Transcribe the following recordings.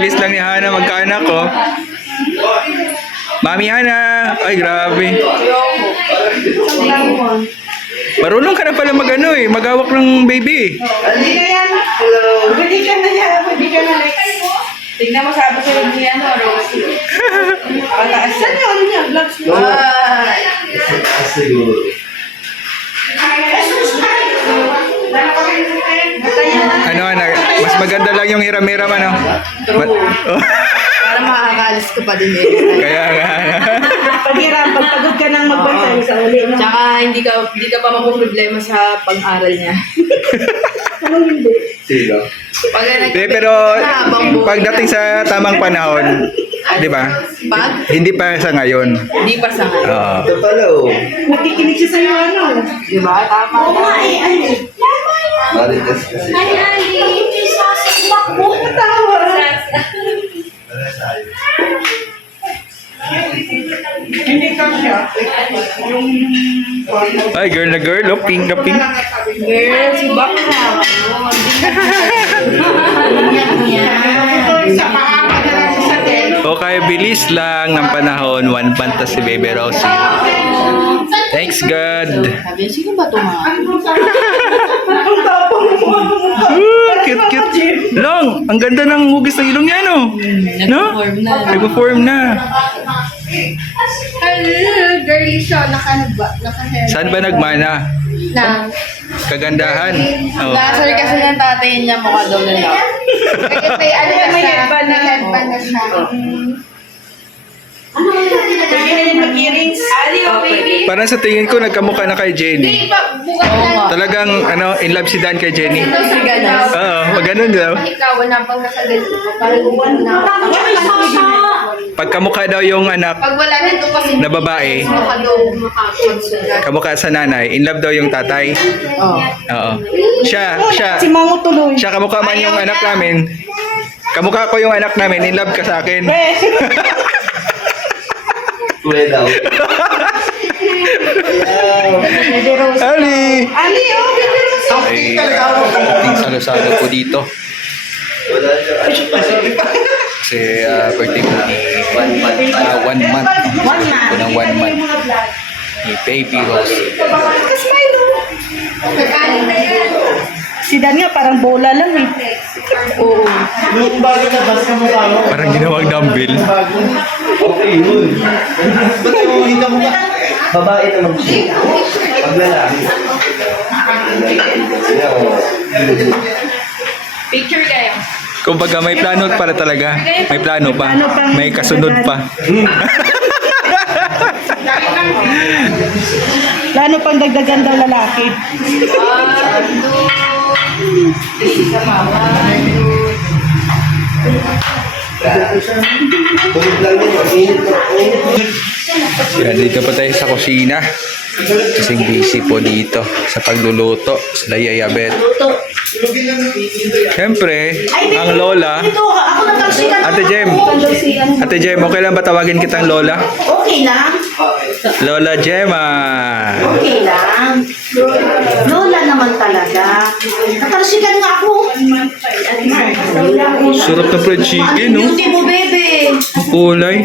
Napakabilis lang ni Hana magkaanak, oh. Mami Hana! Ay, grabe. Marunong ka na pala mag-ano eh. Magawak ng baby. Hindi ka yan. Hindi ka na yan. Hindi ka na next. Tingnan mo sabi sa ni ano, Rose. Pataas. Saan yun niya? Vlogs mo. Ano, mas maganda lang yung hiram-hiram, ano? Para makakaalis ko pa din eh. Kaya nga. Pag-hiram, pagpagod ka nang magbantay sa uli. Tsaka hindi ka pa mapuproblema sa pag-aral niya. Anong hindi? Pag Pero pagdating sa tamang panahon, di ba? Hindi pa sa ngayon. Hindi pa sa ngayon. Oo. Ito pala, oh. Nakikinig siya sa'yo ano? Di ba? Tama. Oo nga eh. Ano? Marites kasi. Tawa. Hindi ka siya. Ay, girl na girl, oh. Pink na pink. Girl, si Bak na. Sa paapa na lang sa tent. Okay, bilis lang ng panahon. 1 month na si Baby Rosie. Thanks, God. Sabi, sino ba ito nga? Ang tapang mo. Cute, cute. Long, ang ganda ng hugis ng ilong niya, no? No? Nag-form na. Nag-form na. Girly siya, naka-hair. Saan ba nagmana? Na. Kagandahan. Oh. Nasari kasi ng tatay niya mukha daw na lang. May ano na May siya. headband na. May headband na siya. Kaya na yung mag-earrings. Okay. Parang sa tingin ko, nagkamukha na kay Jenny. Hindi pa, bukas Oo na. nga. Talagang, in love si Dan kay Jenny. Ito si Ganas. Oo, ganun daw. Ikaw, wala pang nakaganto pa. Parang na. Pagkamukha daw yung anak Pag wala nito kasi na babae, mukha daw makakapagsulat. kamukha sa nanay, in love daw yung tatay. Oo. Oo. Siya, Si Mango tuloy. siya kamukha man yung anak namin. Kamukha ko yung anak namin, in love ka sa akin. Kuya daw. Ali! Ali, oh. Ay, ating salo-salo po dito. Wala siya. Kasi birthday po ni 1 month. 1 month. Po ng 1 month ni Baby Rosie. Kakain na yan. Si Dan nga parang bola lang eh. Oo. Yung bago na basta mo ka mo. Parang ginawang dumbbell. Okay, yun. Ba't yung hita mo ka? Babae naman siya. Pag lalaki. Yeah, oh. Picture kayo. Kumbaga may plano para talaga. May plano pa. May kasunod pa. Plano pang dagdagan daw lalaki. Tulog lang yun. Init ko. Yan, dito pa tayo sa kusina. Kasing busy po dito sa pagluluto. Sila Yayabet. Siyempre, ang lola. Ito, ako nagkasikat. Ate Jem. Ate Jem, okay lang ba tawagin kitang lola? Okay lang. Lola Gemma. Okay lang. Lola naman talaga. Nakalsikan nga ako. Sarap na fried chicken, no? Hindi mo, bebe. Kulay.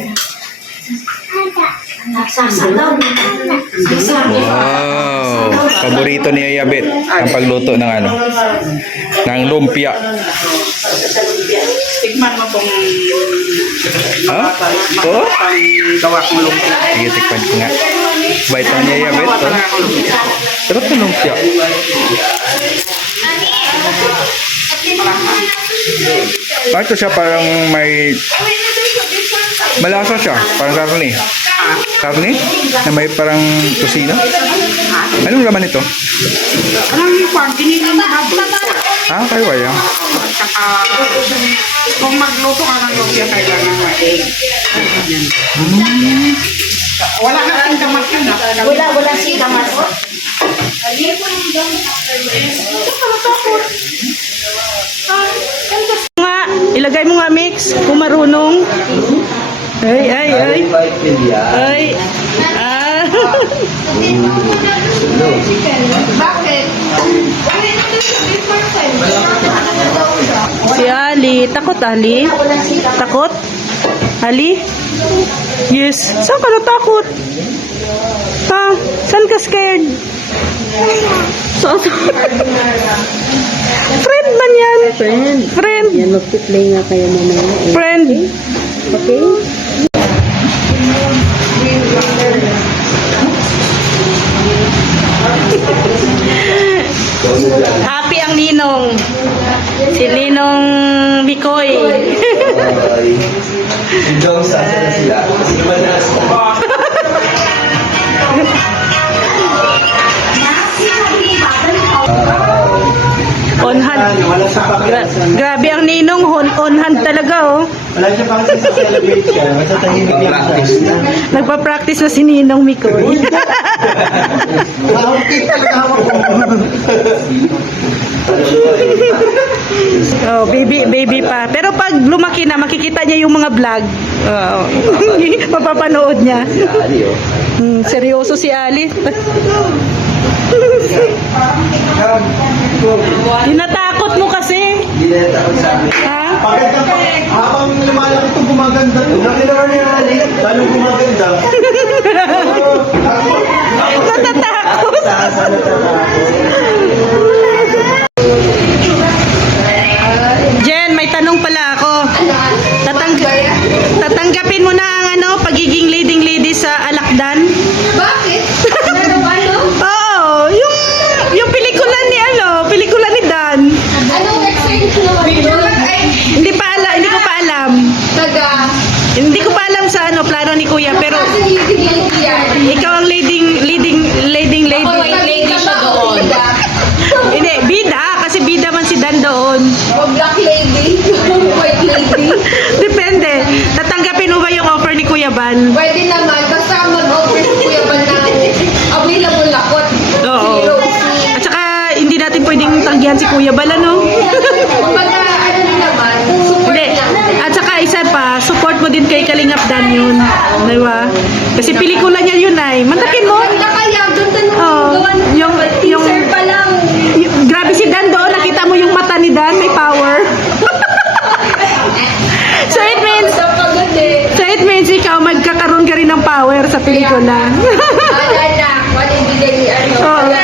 Nagsasalaw. Wow. Paborito ni Yayabet ang pagluto ng ano? Ng lumpia. Tikman mo pong Ha? Oh? gawa ko lang. Sige, tikman ko nga. Bait na ni Yayabet, oh. Sarap na lumpia. Bakit siya parang may... Malasa siya. Parang karne. Karne? Na may parang kusina? Anong laman ito? Anong yung kwan? Giniling na habol. Kayo ba yan? Kung magluto ka ng lumpia, kailangan na egg. Wala na ang damas yun. Wala si damas. Nga, ilagay mo nga mix kung marunong. Ay. Fight with yan. Ay. Ah. Bakit? Si Ali. Takot, Ali? Takot? Ali? Yes. Saan ka natakot? Ha? Saan ka scared? Friend man yan. Friend. Yan, magpiplay nga kayo mamaya. Friend. Okay? Happy ang ninong. Si Ninong Mikoy. Ay. Si Dong, saan na sila? Kasi naman na On hand. Wala siya pang Grabe ang ninong. On hand talaga, oh. wala siya pang sa celebration. Basta tahimik lang siya. Nagpa-practice na si Ninong Mikoy. Okay talaga ako. Oh, baby pa. Pero pag lumaki na, makikita niya yung mga vlog. Oo. Mapapanood niya. Ali, oh. Seryoso si Ali. Hinatakot mo kasi. Hindi na takot sa amin. Ha? Paganda pa, habang lumalaki ito, gumaganda. Laki naman ni Ali. Lalo gumaganda. Natatakot. Saan natatakot? Jen, may tanong pala ako. Tatanggapin mo na ang pagiging leading lady sa Alakdan? Bakit? Ano? Oo, yung pelikula ni Dan. Anong exchange naman? Ay, Hindi ko pa alam. taga. Hindi ko pa alam sa plano ni Kuya, pero Kasi yung yan. ikaw ang leading lady. White lady siya doon. Hindi, bida, kasi bida man si Dan doon. O black lady. White lady. Depende. Tatanggapin mo ba yung offer ni Kuya Ban? Pwede naman. Basta mag-offer si Kuya Ban ng available lakot. Oo. Si Rosie. At saka, hindi natin pwedeng tanggihan si Kuya Ban, ano? Kumbaga, ano din naman, support Hindi. lang. At saka, isa pa, support mo din kay Kalingap Dan yun. Di ba? Kasi pelikula niya yun ay. Mantakin mo. Ganda kaya, ganda nung Oo. Yung- teaser pa lang. Grabe si Dan doon. Nakita mo yung mata ni Dan. May power. So it means ikaw magkakaroon ka rin ng power sa pelikula. Alala, what ibigay, ano, Oo.